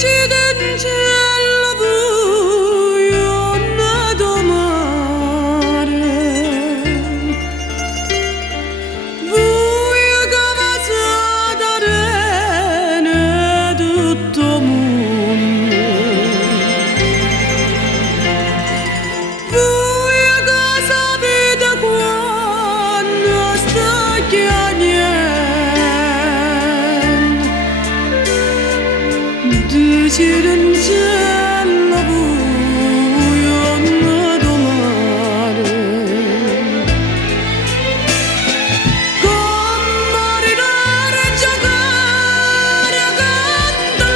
Decidan cielo buio domare con marinare giocare a cantare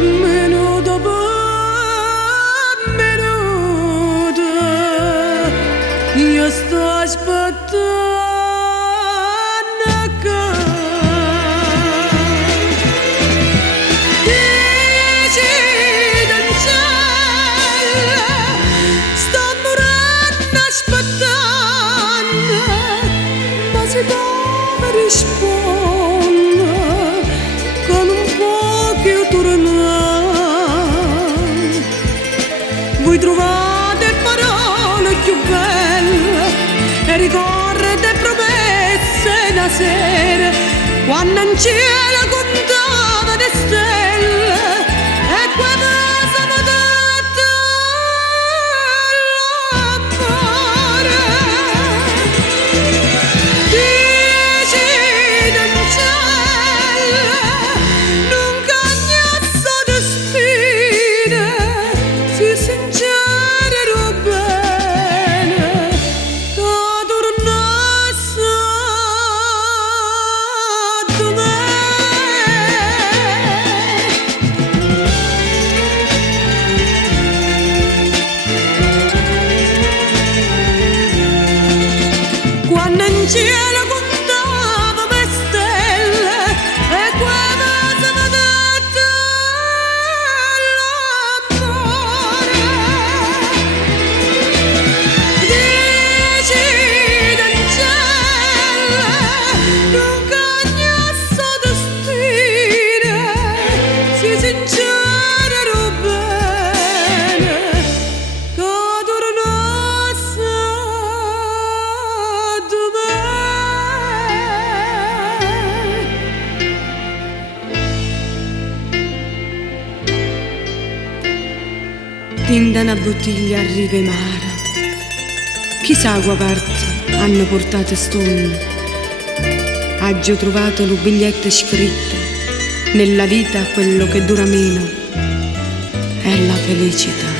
minuto dopo minuto io sto aspettando risponda con un po' più tornare. Voi trovate parole più belle e ricorrete promesse da sera quando in cielo contava le stelle e quando siamo detto l'amore. Quando in cielo contava le stelle e quando siamo detto l'amore. Dici del cielo non cagna sto destino, si sincero bene che tornasse. Tinda una bottiglia a rive mare, chissà qua parte hanno portato st'onde. Aggio trovato lo biglietto scritto, nella vita quello che dura meno è la felicità.